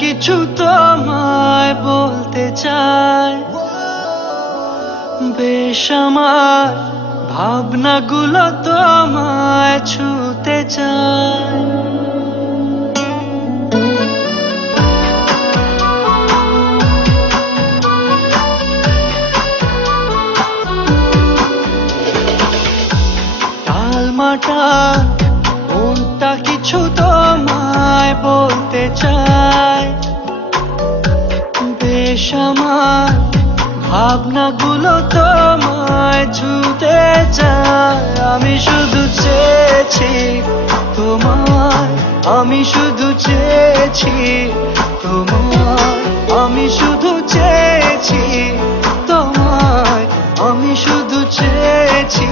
কিছু তোমায় বলতে চাই, বেশ আমার ভাবনাগুলো তোমায় ছুতে চাই। টালমাটা মনটা কিছু তোমায় বলতে চাই, বেশ আমার ভাবনাগুলো তোমায় ছুতে চায়। আমি শুধু চেয়েছি তোমায়, আমি শুধু চেয়েছি তোমায়, আমি শুধু চেয়েছি তোমায়, আমি শুধু চেয়েছি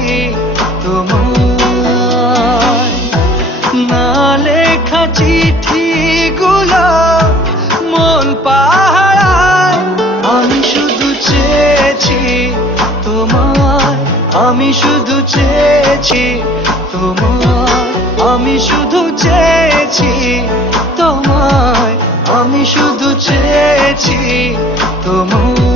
তোমায়। না লেখা চিঠিগুলো মন পাহারায়, আমি শুধু চেয়েছি তোমায়, আমি শুধু চেয়েছি তোমায়, আমি শুধু চেয়েছি তোমায়, আমি শুধু চেয়েছি তোমায়।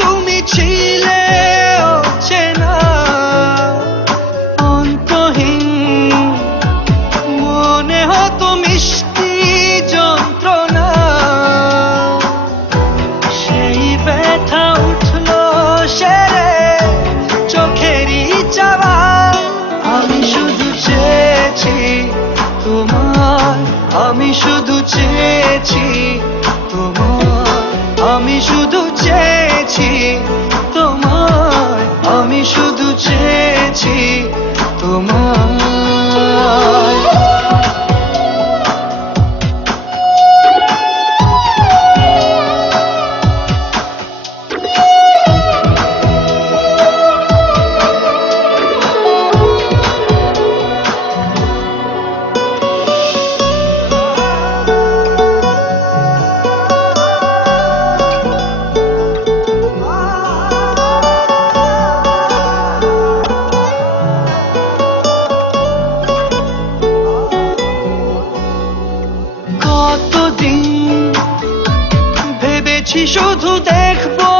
তুমি ছিলে অচেনা অন্তহীন, মনে হতো মিষ্টি যন্ত্রণা, সেই ব্যথা উঠলো সেরে চোখেরই চাওয়া। আমি শুধু চেয়েছি তোমায়, আমি শুধু চেয়েছি তোমায়, আমি শুধু চেয়েছি তোমায়, আমি শুধু চেয়েছি তোমায়। কতদিন ভেবেছি শুধু দেখবো